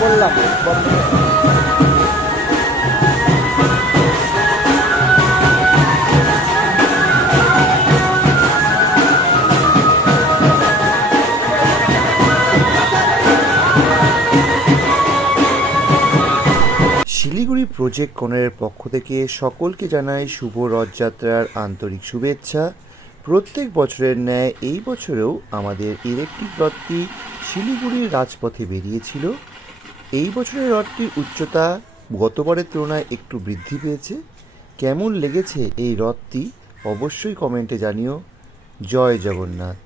বললাম শিলিগুড়ি প্রজেক্ট কর্নারের পক্ষ থেকে সকলকে জানাই শুভ রথযাত্রার আন্তরিক শুভেচ্ছা। প্রত্যেক বছরের ন্যায় এই বছরেও আমাদের ইলেকট্রিক রথটি শিলিগুড়ির রাজপথে বেরিয়েছিল। এই বছরের রথটির উচ্চতা গতবারের তুলনায় একটু বৃদ্ধি পেয়েছে। কেমন লেগেছে এই রথটি অবশ্যই কমেন্টে জানিও। জয় জগন্নাথ।